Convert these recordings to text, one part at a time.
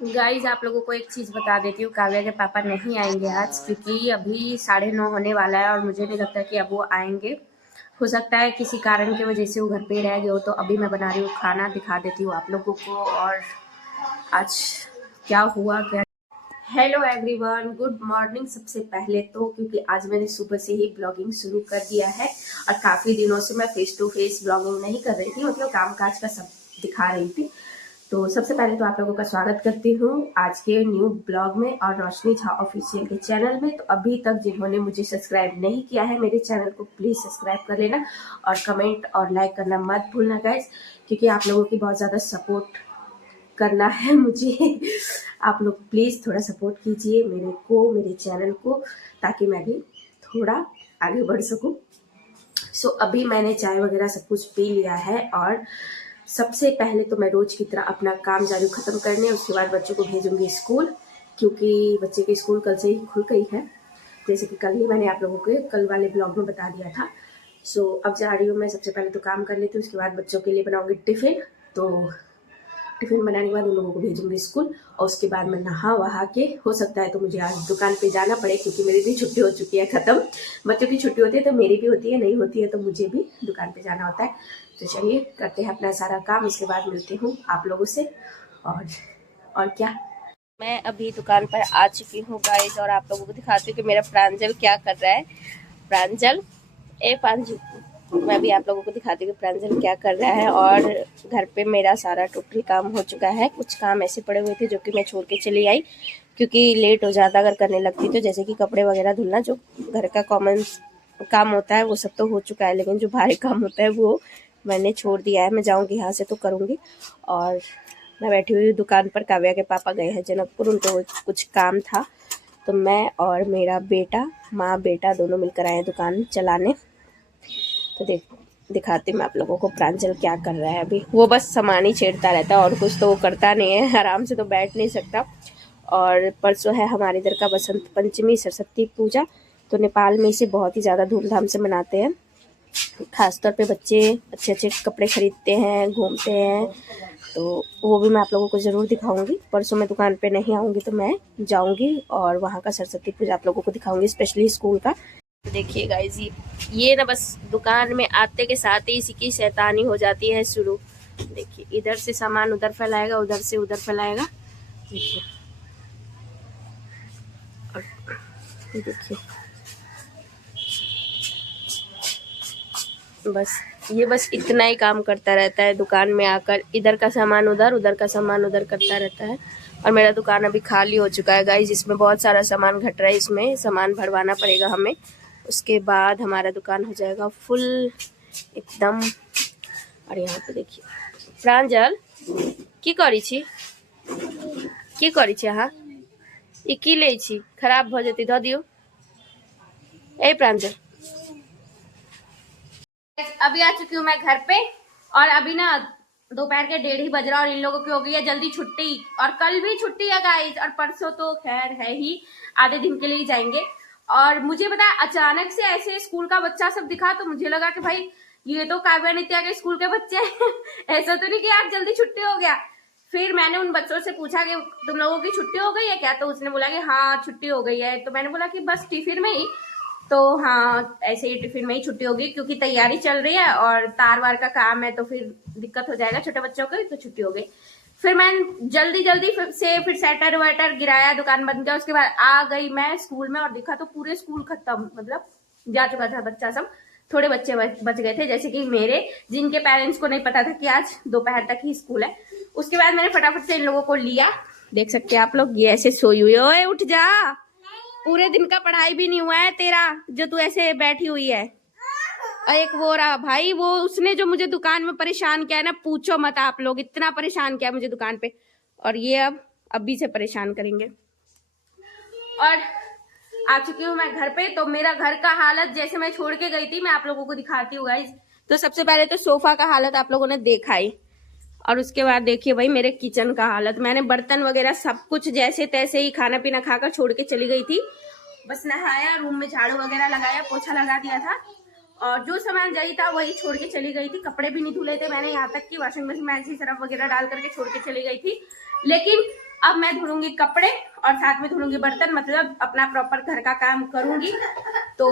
Guys आप लोगों को एक चीज़ बता देती हूँ, काव्या के पापा नहीं आएंगे आज क्योंकि अभी 9:30 होने वाला है और मुझे नहीं लगता कि अब वो आएंगे। हो सकता है किसी कारण की वजह से वो घर पे ही रह गए हो। तो अभी मैं बना रही हूँ खाना, दिखा देती हूँ आप लोगों को। और आज क्या हुआ क्या। Hello everyone, good morning. सबसे पहले तो क्योंकि आज मैंने सुबह से ही ब्लॉगिंग शुरू कर दिया है और काफ़ी दिनों से मैं फेस टू फेस ब्लॉगिंग नहीं कर रही थी, मतलब काम काज का सब दिखा रही थी। तो सबसे पहले तो आप लोगों का स्वागत करती हूँ आज के न्यू ब्लॉग में और रोशनी झा ऑफिशियल के चैनल में। तो अभी तक जिन्होंने मुझे सब्सक्राइब नहीं किया है मेरे चैनल को प्लीज़ सब्सक्राइब कर लेना और कमेंट और लाइक करना मत भूलना गाइस, क्योंकि आप लोगों की बहुत ज़्यादा सपोर्ट करना है मुझे। आप लोग प्लीज़ थोड़ा सपोर्ट कीजिए मेरे को, मेरे चैनल को, ताकि मैं भी थोड़ा आगे बढ़ सकूँ। सो अभी मैंने चाय वगैरह सब कुछ पी लिया है और सबसे पहले तो मैं रोज की तरह अपना काम जारी खत्म करने, उसके बाद बच्चों को भेजूंगी स्कूल, क्योंकि बच्चे के स्कूल कल से ही खुल गई है, जैसे कि कल ही मैंने आप लोगों के कल वाले ब्लॉग में बता दिया था। सो अब जा रही हूँ मैं, सबसे पहले तो काम कर लेती हूँ, उसके बाद बच्चों के लिए बनाऊंगी टिफिन। तो टिफिन बनाने के बाद उन लोगों को भेजूंगी स्कूल और उसके बाद मैं नहा वहा के, हो सकता है तो मुझे आज दुकान पे जाना पड़े क्योंकि मेरी भी छुट्टी हो चुकी है खत्म। बच्चों की छुट्टी होती है तो मेरी भी होती है, नहीं होती है तो मुझे भी दुकान पे जाना होता है। तो चलिए करते हैं अपना सारा काम, उसके बाद मिलती हूँ आप लोगों से। और क्या, मैं अभी दुकान पर आ चुकी हूँ गाइस और आप लोगों को दिखाती हूँ कि मेरा प्रांजल क्या कर रहा है। प्रांजल, ए प्रांजल, मैं भी आप लोगों को दिखाती हूँ कि प्रांजल क्या कर रहा है। और घर पे मेरा सारा टोटल काम हो चुका है, कुछ काम ऐसे पड़े हुए थे जो कि मैं छोड़ के चली आई क्योंकि लेट हो जाता अगर करने लगती। तो जैसे कि कपड़े वगैरह धुलना, जो घर का कॉमन काम होता है वो सब तो हो चुका है, लेकिन जो भारी काम होता है वो मैंने छोड़ दिया है। मैं जाऊँगी यहाँ से तो करूँगी। और मैं बैठी हुई दुकान पर, काव्या के पापा गए हैं जनकपुर, उनको कुछ काम था। तो मैं और मेरा बेटा, माँ बेटा दोनों मिलकर आए दुकान चलाने। तो दिखाती मैं आप लोगों को प्रांजल क्या कर रहा है। अभी वो बस सामान ही छेड़ता रहता है और कुछ तो वो करता नहीं है, आराम से तो बैठ नहीं सकता। और परसों है हमारे इधर का बसंत पंचमी, सरस्वती पूजा। तो नेपाल में इसे बहुत ही ज़्यादा धूमधाम से मनाते हैं। खासतौर पे बच्चे अच्छे अच्छे कपड़े खरीदते हैं, घूमते हैं। तो वो भी मैं आप लोगों को ज़रूर दिखाऊंगी। परसों मैं दुकान पे नहीं आऊँगी तो मैं जाऊँगी और वहाँ का सरस्वती पूजा आप लोगों को दिखाऊंगी, स्पेशली स्कूल का। देखिए गाइस, ये ना बस दुकान में आते के साथ ही इसी की शैतानी हो जाती है शुरू। देखिए इधर से सामान उधर फैलाएगा, उधर से उधर फैलाएगा। देखिए, और देखिए बस इतना ही काम करता रहता है दुकान में आकर, इधर का सामान उधर, उधर का सामान उधर करता रहता है। और मेरा दुकान अभी खाली हो चुका है गाइस, इसमें बहुत सारा सामान घट रहा है, इसमें सामान भरवाना पड़ेगा हमें, उसके बाद हमारा दुकान हो जाएगा फुल एकदम। और यहाँ पे देखिए प्रांजल की करी छी, की करी छी अहाँ, ई की ले छी, खराब भ जेतै ध दियो। ए प्रांजल, अभी आ चुकी हूँ मैं घर पे और अभी ना दोपहर के 1:30 बज रहा और इन लोगों की हो गई है जल्दी छुट्टी। और कल भी छुट्टी है गाइस, और परसों तो खैर है ही, आधे दिन के लिए ही जाएंगे। और मुझे पता है अचानक से ऐसे स्कूल का बच्चा सब दिखा तो मुझे लगा कि भाई ये तो काव्या नित्या के स्कूल के बच्चे हैं। ऐसा तो नहीं कि यार जल्दी छुट्टी हो गया। फिर मैंने उन बच्चों से पूछा कि तुम लोगों की छुट्टी हो गई है क्या, तो उसने बोला कि हाँ छुट्टी हो गई है। तो मैंने बोला कि बस टिफिन में ही, तो हाँ ऐसे ही टिफिन में ही छुट्टी होगी क्योंकि तैयारी चल रही है और तार वार का काम है तो फिर दिक्कत हो जाएगा छोटे बच्चों को, तो छुट्टी हो गई। फिर मैं जल्दी जल्दी से फिर सेटर वेटर गिराया, दुकान बंद किया, उसके बाद आ गई मैं स्कूल में और देखा तो पूरे स्कूल खत्म, मतलब जा चुका था बच्चा सब। थोड़े बच्चे बच गए थे, जैसे कि मेरे, जिनके पेरेंट्स को नहीं पता था कि आज दोपहर तक ही स्कूल है। उसके बाद मैंने फटाफट से इन लोगों को लिया, देख सकते हैं आप लोग, ये ऐसे सोई हुई है। ओए उठ जा, पूरे दिन का पढ़ाई भी नहीं हुआ है तेरा जो तू ऐसे बैठी हुई है। और एक वो रहा भाई, वो उसने जो मुझे दुकान में परेशान किया है ना, पूछो मत आप लोग, इतना परेशान किया मुझे दुकान पे। और ये अब अभी से परेशान करेंगे। और आ चुकी हूँ मैं घर पे, तो मेरा घर का हालत जैसे मैं छोड़ के गई थी मैं आप लोगों को दिखाती हूँ गाइस। तो सबसे पहले तो सोफा का हालत आप लोगों ने देखा ही, और उसके बाद देखिए भाई मेरे किचन का हालत। मैंने बर्तन वगैरह सब कुछ जैसे तैसे ही खाना पीना खाकर छोड़ के चली गई थी, बस नहाया, रूम में झाड़ू वगैरह लगाया, पोछा लगा दिया था और जो सामान चाहिए था वही छोड़ के चली गई थी। कपड़े भी नहीं धुले थे मैंने, यहाँ तक कि वॉशिंग मशीन में ऐसी सरफ वगैरह डाल करके छोड़ के चली गई थी। लेकिन अब मैं धुलूंगी कपड़े और साथ में धुलूंगी बर्तन, मतलब अपना प्रॉपर घर का काम करूंगी। तो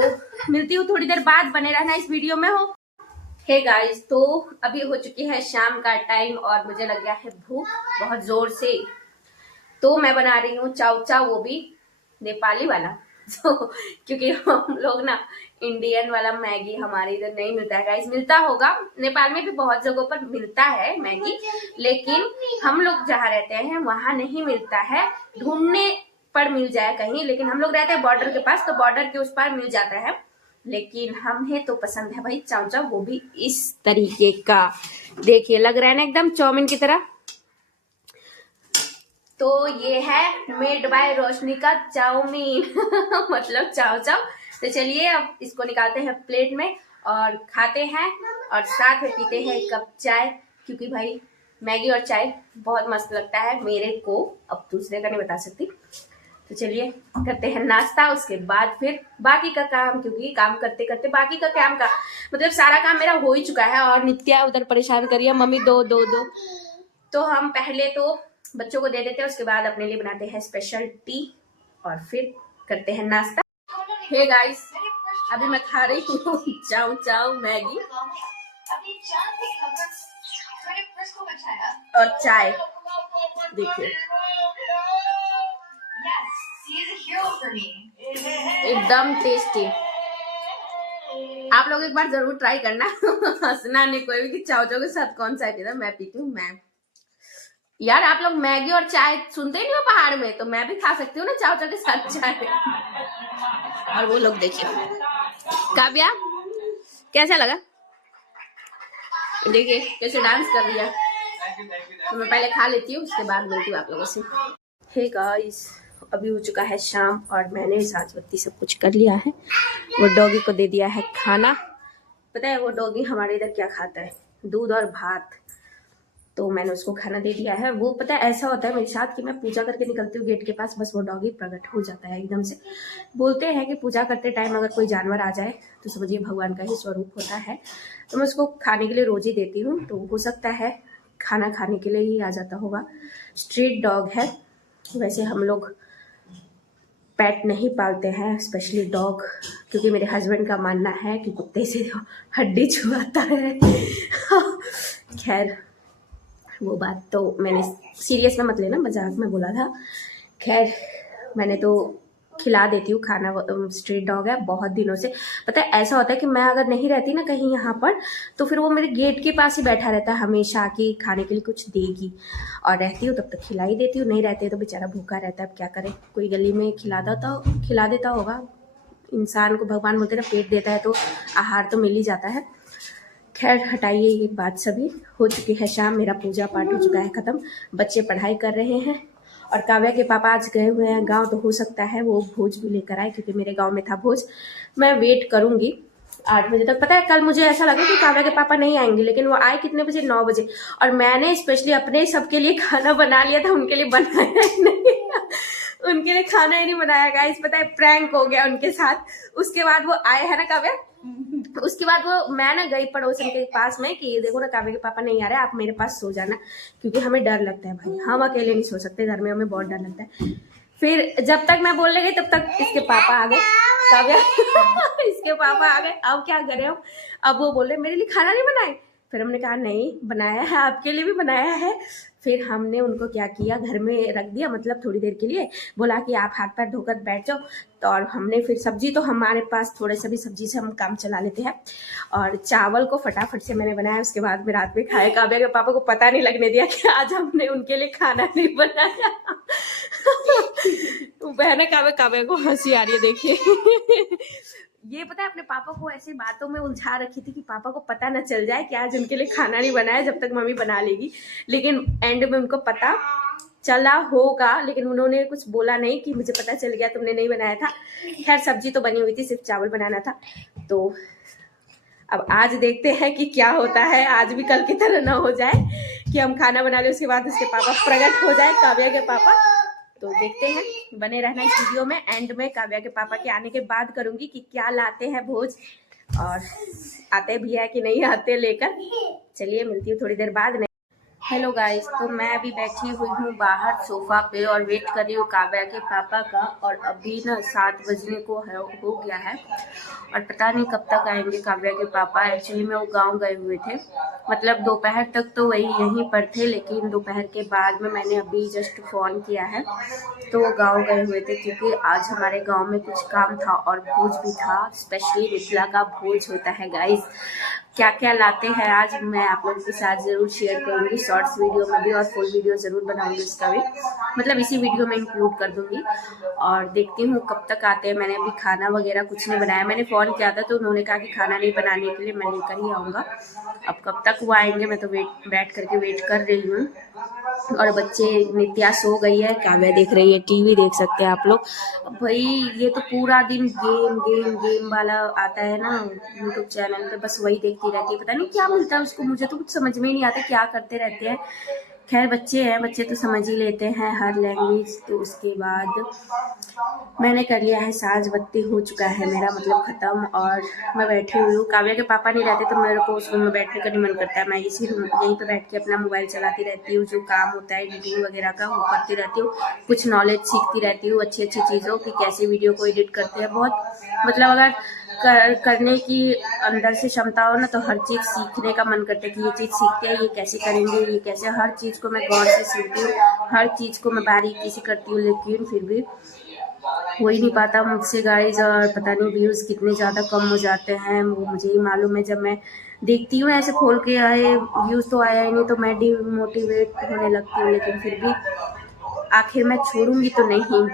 मिलती हूँ थोड़ी देर बाद, बने रहना इस वीडियो में। हो हे गाइस, तो अभी हो चुकी है शाम का टाइम और मुझे लग गया है भूख बहुत जोर से। तो मैं बना रही हूँ चाउ चाउ, वो भी नेपाली वाला। तो क्योंकि हम लोग ना इंडियन वाला मैगी हमारे इधर नहीं मिलता है गाइस, मिलता होगा नेपाल में भी बहुत जगहों पर मिलता है मैगी, लेकिन हम लोग जहाँ रहते हैं वहां नहीं मिलता है। ढूंढने पर मिल जाए कहीं, लेकिन हम लोग रहते हैं बॉर्डर के पास, तो बॉर्डर के उस पार मिल जाता है। लेकिन हमें तो पसंद है भाई चाउ चाउ, वो भी इस तरीके का। देखिए लग रहा है ना एकदम चाउमीन की तरह। तो ये है मेड बाय रोशनी का चाउमीन मतलब चाउ चाउ। तो चलिए अब इसको निकालते हैं प्लेट में और खाते हैं, और साथ में पीते हैं एक कप चाय, क्योंकि भाई मैगी और चाय बहुत मस्त लगता है मेरे को, अब दूसरे का नहीं बता सकती। तो चलिए करते हैं नाश्ता, उसके बाद फिर बाकी का काम, क्योंकि काम करते करते बाकी का काम का मतलब सारा काम मेरा हो ही चुका है। और नित्या उधर परेशान करिए, मम्मी दो दो दो। तो हम पहले तो बच्चों को दे देते हैं, उसके बाद अपने लिए बनाते हैं स्पेशल टी और फिर करते हैं नाश्ता। हे गाइस, अभी मैं खा रही हूँ चाउ चाउ मैगी और चाय। देखिए एकदम टेस्टी। आप लोग एक बार जरूर ट्राई करना हंसना नहीं कोई भी कि चाउ चाउ के साथ कौन सा पीता। मैं पीती हूँ मैं यार, आप लोग मैगी और चाय सुनते नहीं हो पहाड़ में, तो मैं भी खा सकती हूँ ना चाउ चाउ के साथ चाय। और वो लोग देखिए, काव्या कैसा लगा, देखिए कैसे डांस कर रही है। तो मैं पहले खा लेती हूँ, उसके बाद मिलती हूँ आप लोगों से। हे गाइस, अभी हो चुका है शाम और मैंने साँझ बत्ती सब कुछ कर लिया है। वो डॉगी को दे दिया है खाना। पता है वो डॉगी हमारे इधर क्या खाता है, दूध और भात। तो मैंने उसको खाना दे दिया है। वो पता है ऐसा होता है मेरे साथ कि मैं पूजा करके निकलती हूँ गेट के पास, बस वो डॉगी प्रकट हो जाता है एकदम से। बोलते हैं कि पूजा करते टाइम अगर कोई जानवर आ जाए तो समझिए भगवान का ही स्वरूप होता है। तो मैं उसको खाने के लिए रोज ही देती हूँ, तो हो सकता है खाना खाने के लिए ही आ जाता होगा। स्ट्रीट डॉग है। वैसे हम लोग पेट नहीं पालते हैं, स्पेशली डॉग, क्योंकि मेरे हस्बैंड का मानना है कि कुत्ते से हड्डी छुआता है। खैर वो बात तो मैंने सीरियस में मत लेना, मजाक में बोला था। खैर मैंने तो खिला देती हूँ खाना। स्ट्रीट डॉग है बहुत दिनों से। पता है ऐसा होता है कि मैं अगर नहीं रहती ना कहीं यहाँ पर, तो फिर वो मेरे गेट के पास ही बैठा रहता है हमेशा, कि खाने के लिए कुछ देगी। और रहती हूँ तब तक खिला ही देती हूँ, नहीं रहते तो बेचारा भूखा रहता है। अब क्या करे, कोई गली में खिला देता होगा। इंसान को भगवान बोलते ना पेट देता है तो आहार तो मिल ही जाता है। खैर हटाइए ये बात, सभी हो चुकी है शाम, मेरा पूजा पाठ हो चुका है खत्म। बच्चे पढ़ाई कर रहे हैं और काव्या के पापा आज गए हुए हैं गांव, तो हो सकता है वो भोज भी लेकर आए, क्योंकि मेरे गांव में था भोज। मैं वेट करूंगी 8 बजे तक। पता है कल मुझे ऐसा लगा कि काव्या के पापा नहीं आएंगे, लेकिन वो आए कितने बजे, 9 बजे। और मैंने स्पेशली अपने सबके लिए खाना बना लिया था, उनके लिए बनाया ही नहीं उनके लिए खाना ही नहीं बनाया गाइस। पता है प्रैंक हो गया उनके साथ। उसके बाद वो आए हैं ना काव्या, उसके बाद वो मैं ना गई पड़ोसन के पास में कि ये देखो ना काव्या के पापा नहीं आ रहे, आप मेरे पास सो जाना, क्योंकि हमें डर लगता है भाई, हम अकेले नहीं सो सकते घर में, हमें बहुत डर लगता है। फिर जब तक मैं बोलने गई तब तक इसके पापा आ गए, काव्या इसके पापा आ गए। अब क्या करे हम, अब वो बोल रहे मेरे लिए खाना नहीं बनाए। फिर हमने कहा नहीं बनाया है, आपके लिए भी बनाया है। फिर हमने उनको क्या किया, घर में रख दिया, मतलब थोड़ी देर के लिए, बोला कि आप हाथ पैर धोकर बैठ जाओ। तो और हमने फिर सब्जी, तो हमारे पास थोड़े सा भी सब्जी से हम काम चला लेते हैं। और चावल को फटाफट से मैंने बनाया, उसके बाद में रात में खाए। काव्या के पापा को पता नहीं लगने दिया कि आज हमने उनके लिए खाना नहीं बनाया। बहन काव्या को हंसी आ रही है देखिए। ये पता है अपने पापा को ऐसी बातों में उलझा रखी थी कि पापा को पता न चल जाए कि आज उनके लिए खाना नहीं बनाया, जब तक मम्मी बना लेगी। लेकिन एंड में उनको पता चला होगा, लेकिन उन्होंने कुछ बोला नहीं कि मुझे पता चल गया तुमने नहीं बनाया था। खैर सब्जी तो बनी हुई थी, सिर्फ चावल बनाना था। तो अब आज देखते हैं कि क्या होता है, आज भी कल की तरह ना हो जाए कि हम खाना बना ले उसके बाद उसके पापा प्रकट हो जाए, काव्या के पापा। तो देखते हैं, बने रहना इस वीडियो में। एंड में काव्या के पापा के आने के बाद करूंगी कि क्या लाते हैं भोज, और आते भी है कि नहीं आते लेकर। चलिए मिलती हूँ थोड़ी देर बाद। हेलो गाइस, तो मैं अभी बैठी हुई हूँ बाहर सोफा पे और वेट कर रही हूँ काव्या के पापा का। और अभी ना 7 बजने को हो गया है और पता नहीं कब तक आएंगे काव्या के पापा। एक्चुअली में वो गांव गए हुए थे, मतलब दोपहर तक तो वही यहीं पर थे, लेकिन दोपहर के बाद में मैंने अभी जस्ट फ़ोन किया है तो वो गाँव गए हुए थे, क्योंकि आज हमारे गाँव में कुछ काम था और भोज भी था। स्पेशली मिथिला का भोज होता है गाइस। क्या क्या लाते हैं आज मैं आप लोगों के साथ ज़रूर शेयर करूंगी, शॉर्ट्स वीडियो में भी, और फुल वीडियो ज़रूर बनाऊंगी उसका भी, मतलब इसी वीडियो में इंक्लूड कर दूंगी। और देखती हूँ कब तक आते हैं। मैंने अभी खाना वगैरह कुछ नहीं बनाया, मैंने फ़ोन किया था तो उन्होंने कहा कि खाना नहीं बनाने के लिए मैं लेकर ही आऊँगा। अब कब तक वो आएंगे मैं तो बैठ करके वेट कर रही हूँ। और बच्चे, नित्या सो गई है, काव्या देख रही है टीवी, देख सकते हैं आप लोग। भाई ये तो पूरा दिन गेम गेम गेम वाला आता है ना यूट्यूब चैनल पे, बस वही देखती रहती है। पता नहीं क्या मिलता है उसको, मुझे तो कुछ समझ में ही नहीं आता क्या करते रहते हैं। खैर बच्चे हैं, बच्चे तो समझ ही लेते हैं हर लैंग्वेज। तो उसके बाद मैंने कर लिया है, साँझ बत्ती हो चुका है मेरा, मतलब ख़त्म। और मैं बैठी हुई हूँ। काव्या के पापा नहीं रहते तो मेरे को उस रूम में बैठने का नहीं मन करता है। मैं इसी रूम यहीं पे बैठ के अपना मोबाइल चलाती रहती हूँ, जो काम होता है एडिटिंग वगैरह का वो करती रहती हूँ। कुछ नॉलेज सीखती रहती हूँ अच्छी अच्छी चीज़ों की, कैसे वीडियो को एडिट करते हैं। बहुत मतलब अगर करने की अंदर से क्षमता हो ना, तो हर चीज़ सीखने का मन करता है कि ये चीज़ सीखते हैं, ये कैसे करेंगे, ये कैसे। हर चीज़ को मैं गौर से सीखती हूँ, हर चीज़ को मैं बारीकी से करती हूँ, लेकिन फिर भी हो ही नहीं पाता मुझसे गाइज। और पता नहीं व्यूज़ कितने ज़्यादा कम हो जाते हैं वो मुझे ही मालूम है। जब मैं देखती हूँ ऐसे खोल के आए व्यूज़ तो आया ही नहीं, तो मैं डिमोटिवेट होने लगती हूँ। लेकिन फिर भी आखिर मैं छोड़ूंगी तो नहीं।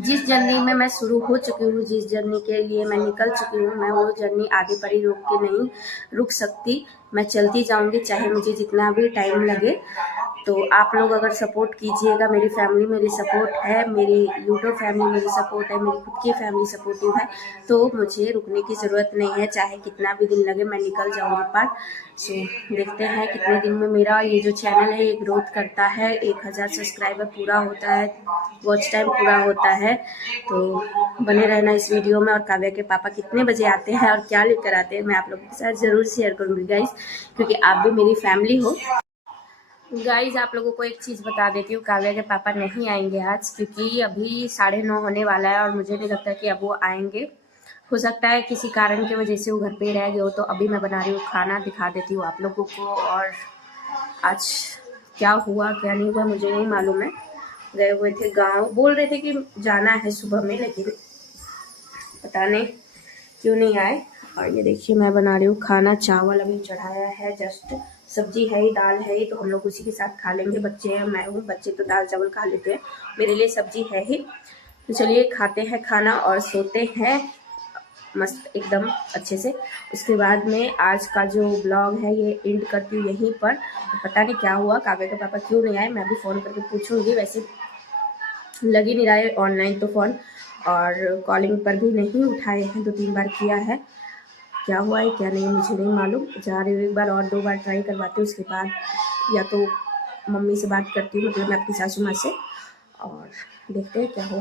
जिस जर्नी में मैं शुरू हो चुकी हूँ, जिस जर्नी के लिए मैं निकल चुकी हूँ, मैं वो जर्नी आगे पर ही रोक के नहीं रुक सकती। मैं चलती जाऊंगी चाहे मुझे जितना भी टाइम लगे। तो आप लोग अगर सपोर्ट कीजिएगा, मेरी फैमिली मेरी सपोर्ट है, मेरी यूट्यूब फैमिली मेरी सपोर्ट है, मेरी खुद की फैमिली सपोर्टिव है, तो मुझे रुकने की ज़रूरत नहीं है। चाहे कितना भी दिन लगे मैं निकल जाऊंगी पार। सो देखते हैं कितने दिन में मेरा ये जो चैनल है ये ग्रोथ करता है, 1000 सब्सक्राइबर पूरा होता है, वॉच टाइम पूरा होता है। तो बने रहना इस वीडियो में। और काव्या के पापा कितने बजे आते हैं और क्या लेकर आते हैं मैं आप लोगों के साथ ज़रूर शेयर करूँगी गाइज, क्योंकि आप भी मेरी फैमिली हो। गाइज आप लोगों को एक चीज़ बता देती हूँ, काव्या के पापा नहीं आएंगे आज, क्योंकि अभी 9:30 होने वाला है और मुझे नहीं लगता कि अब वो आएंगे। हो सकता है किसी कारण की वजह से वो घर पे ही रह गए हो। तो अभी मैं बना रही हूँ खाना, दिखा देती हूँ आप लोगों को। और आज क्या हुआ क्या नहीं हुआ मुझे नहीं मालूम है। गए हुए थे गांव, बोल रहे थे कि जाना है सुबह में, लेकिन पता नहीं क्यों नहीं आए। और ये देखिए मैं बना रही हूँ खाना, चावल अभी चढ़ाया है जस्ट, सब्जी है ही, दाल है ही, तो हम लोग उसी के साथ खा लेंगे। बच्चे हैं, मैं हूँ, बच्चे तो दाल चावल खा लेते हैं, मेरे लिए सब्जी है ही। तो चलिए खाते हैं खाना और सोते हैं मस्त एकदम अच्छे से। उसके बाद में आज का जो ब्लॉग है ये एंड करती हूँ यहीं पर। पता नहीं क्या हुआ, काव्या के पापा क्यों नहीं आए, मैं भी फ़ोन करके पूछूंगी। वैसे लग ही नहीं रहा है ऑनलाइन तो फ़ोन, और कॉलिंग पर भी नहीं उठाए हैं, 2-3 बार किया है। क्या हुआ है क्या नहीं मुझे नहीं मालूम। जा रही हूँ एक बार और 2 बार ट्राई करवाती हूँ, उसके बाद या तो मम्मी से बात करती हूँ, मतलब मैं अपनी सासू माँ से, और देखते हैं क्या हुआ।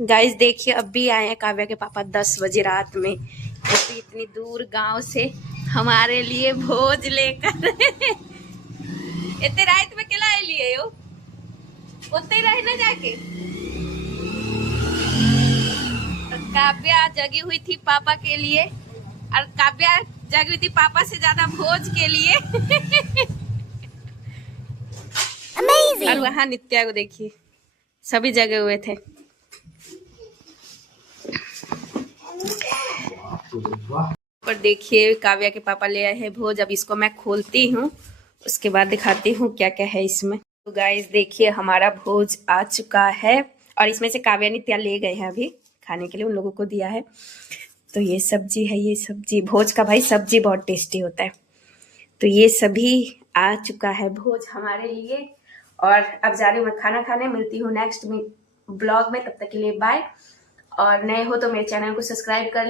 गाइस देखिए अब भी आए हैं काव्या के पापा 10 बजे रात में, वो भी इतनी दूर गांव से हमारे लिए भोज लेकर। इतने रात में केला लिए हो, उतने रहे ना जाके। काव्या जगी हुई थी पापा के लिए, और काव्या जगी हुई थी पापा से ज्यादा भोज के लिए। Amazing! और वहाँ नित्या को देखिए, सभी जगे हुए थे। पर देखिए काव्या के पापा ले आए हैं भोज, अब इसको मैं खोलती हूँ, उसके बाद दिखाती हूँ क्या क्या है इसमें। तो गाइस देखिए हमारा भोज आ चुका है, और इसमें से काव्या नित्या ले गए हैं अभी खाने के लिए, उन लोगों को दिया है। तो ये सब्जी है, ये सब्जी भोज का भाई सब्जी बहुत टेस्टी होता है। तो ये सभी आ चुका है भोज हमारे लिए, और अब जा रही हूँ मैं खाना खाने। मिलती हूँ नेक्स्ट ब्लॉग में, तब तक के लिए बाय। और नए हो तो मेरे चैनल को सब्सक्राइब कर